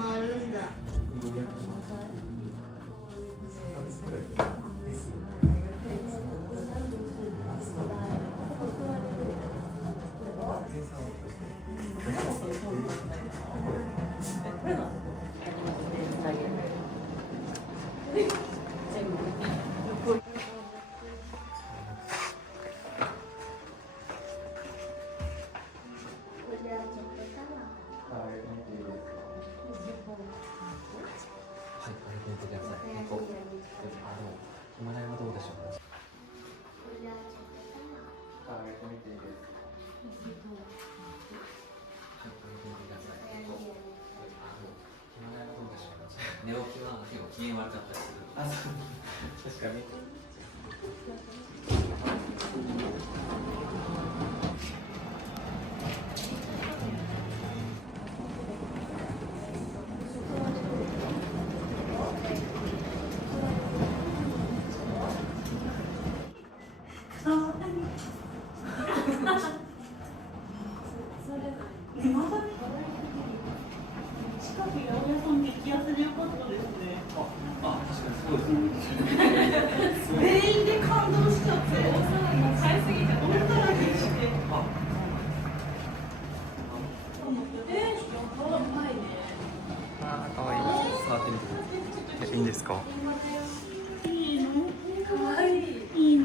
回るんだ。寝起きは結構機嫌悪かったりする。あ、そう。確かに。いいんですか？いいの？可愛い。いいの？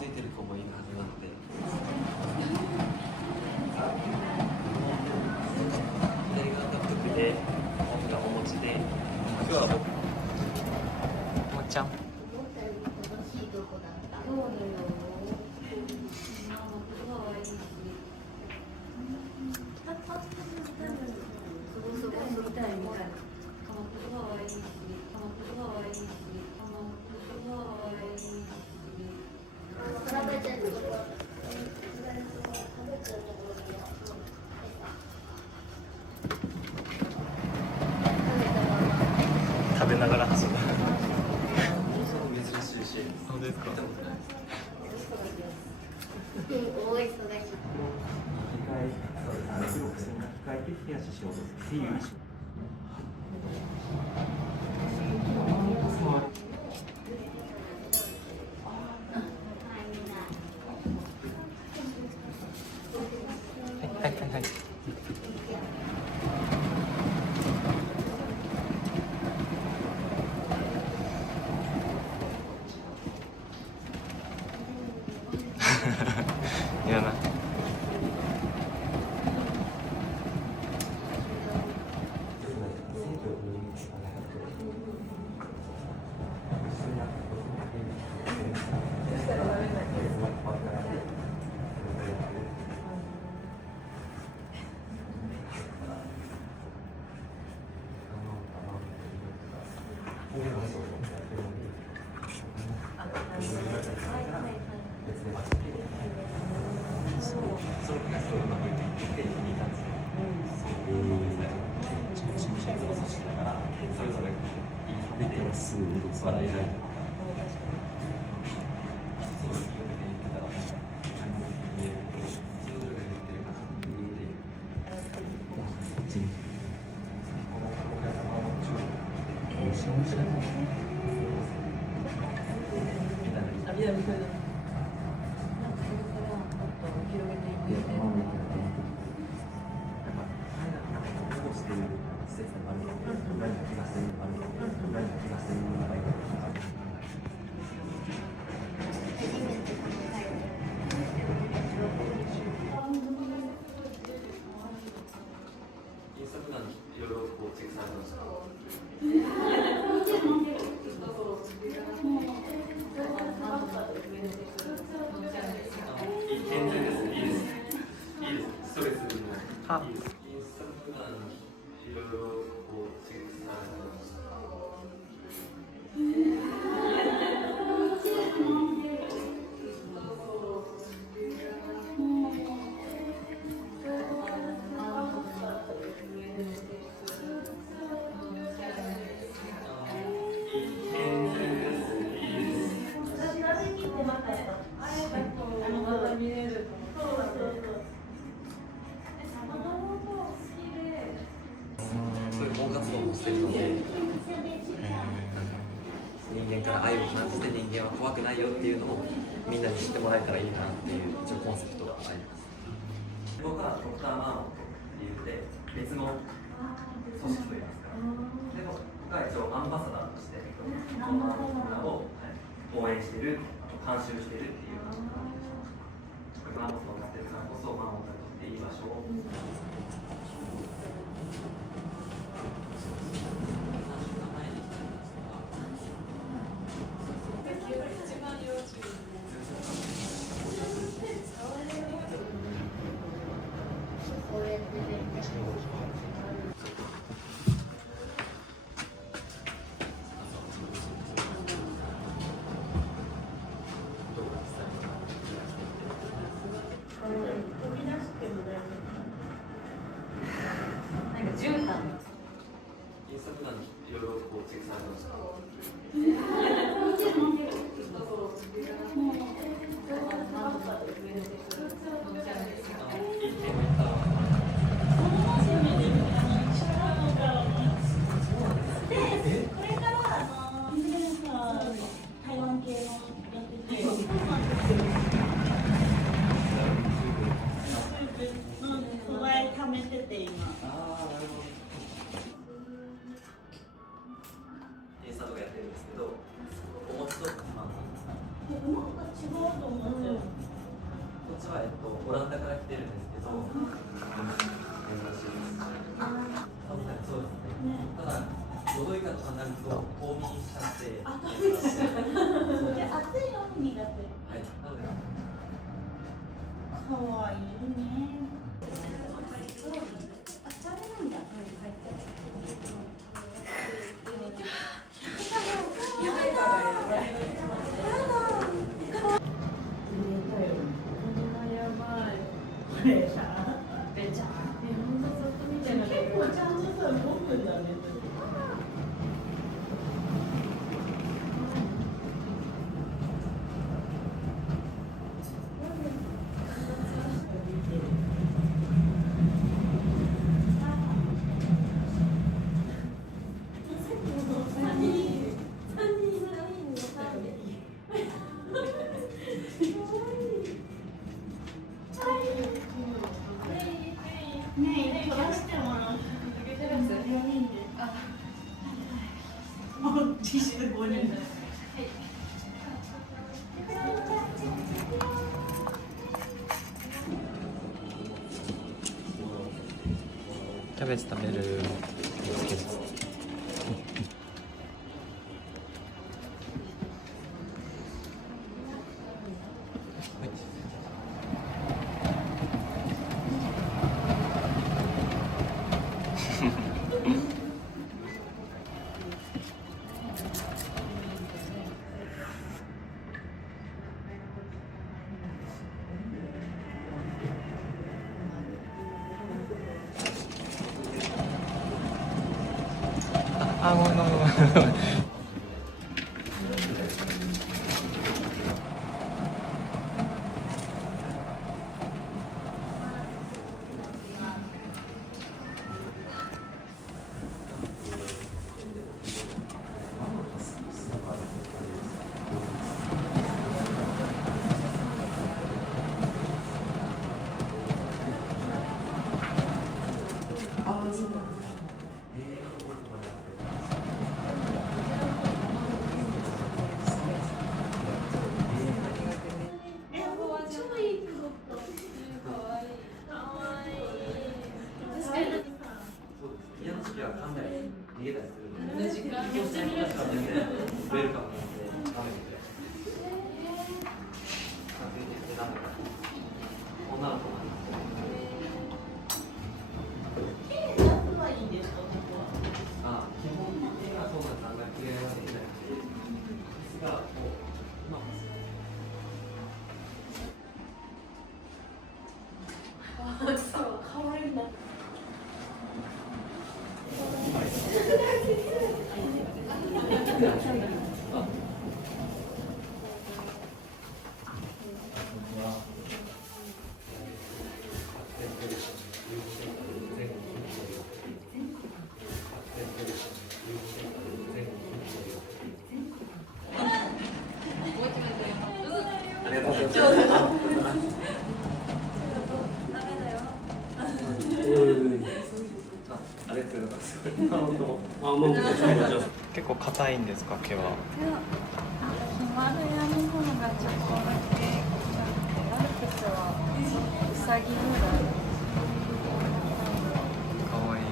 ついてる子もいるはずなので。左側が服で、奥がお餅で、今日はもっちゃん。思ったより楽しいとこだった。そうだよ。たいみたい。この言葉はいいし、この言葉はいいし、この言葉はいいし。比べてるところ、食べてるところには食べながら走る。珍しいし、そうですか。見たことない。大忙しい。機械的な仕事っていう。はいはいはいはい。いやな。笑いない。インスタとかにいろいろこうチェックされたんですか？健全ですね。いいですね。いいですね。ストレスにもいいです。インスタとかにいろいろこうチェックされたんですか？そういう婚活動もしてるので、人間から愛を感じて人間は怖くないよっていうのをみんなに知ってもらえたらいいなっていう一応コンセプトがあります。僕はドクターマーモントって言って別の組織といいますか、で僕が一応アンバサダーとしてこのマーモントを応援してる、監修してるっていうマーモントを持ってるからこそマーモントにとっていい場所をなんか絨毯。インスタとかにいろいろこうチェックされたんですか？これから台湾系のやってて、そうなんですよ。素材貯めてて今。ああ、なるほど。インスタとかやってるんですけど、お餅とかなんか違うと思うんですよ。こっちはオランダから来てるんですけど、珍しいです。そうですね。ただ、5度以下とかになると、冬眠しちゃって。暑いの苦手。はい。なので、かわいいね。あ、食べないんだ。これさ、べちゃ結構ちゃんとさ、動くんだね。ねえ、取らせてもらう。もう実質5人。キャベツ食べるつける。あ、ごめんごめんごめん。家の時は噛んだり逃げたりするので、ウェルカムなんで、食べてくれ。女の子なん夏はいいんですか、ここは。あ、基本的にはそうなんです。あんまり嫌いはできないので、ですが、もう、まあ、ありがとうございます。ありがとうございます。結構硬いんですか、毛は。ヒマラヤの方がちょっとだけアルプスはウサギぐらい。かわいい。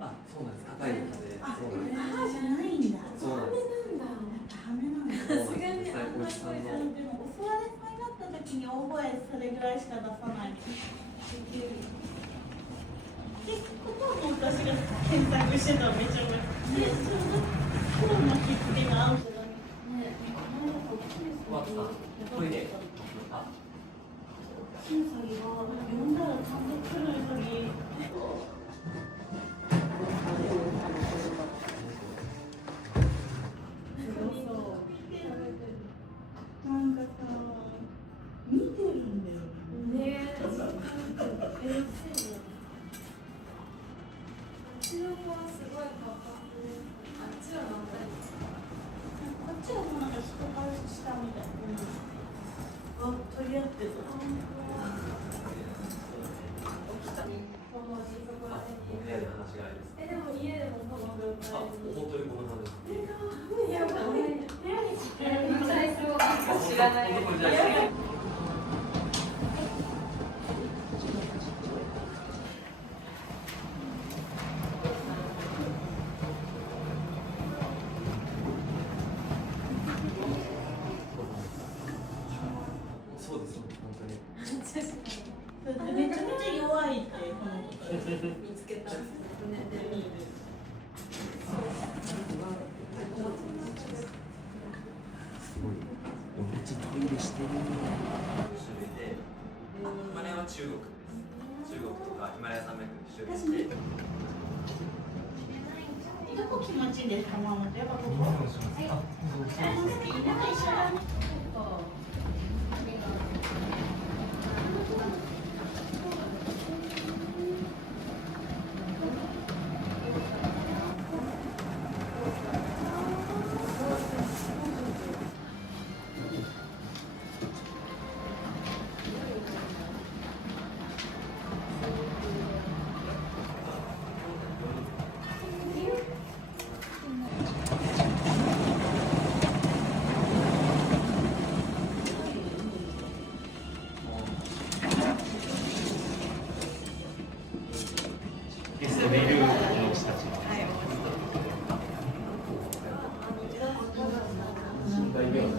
あ、そうなんです。硬いので、そうなんです。母じゃないんだ。そうなんです。ダメなんだ。そうなんです。実際おじさんの。でも襲われそうになった時に大声それぐらいしか出さない。で、ことも私が検索してたらめちゃめちゃ。コロナきっかけが合うじゃない。小松さん、トイレ。あ、シンサギが呼んだらちゃんと来るのに。なんかさ、見てるんだよね。ねえ、うちの子はすごい活発で、あっちはなんだこっちはなんか人から下みたいな。あ、取り合ってた。起きた。部屋で話があります。でも家でもこの状態あ、本当にこんな感じ。やばい。部屋に知らない。そうですよ、本当に。めちゃめちゃ弱いってこの見つけたんですね。おうちトイレしてる。種類で、ヒマラヤは中国です。中国とかヒマラヤ山脈の種類で。どこ気持ちいいですか、ママ。やっぱここ。田舎一緒だね。ゲストでいるお持ちたちが。信頼ではない。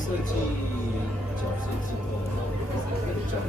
设计角色之后，比较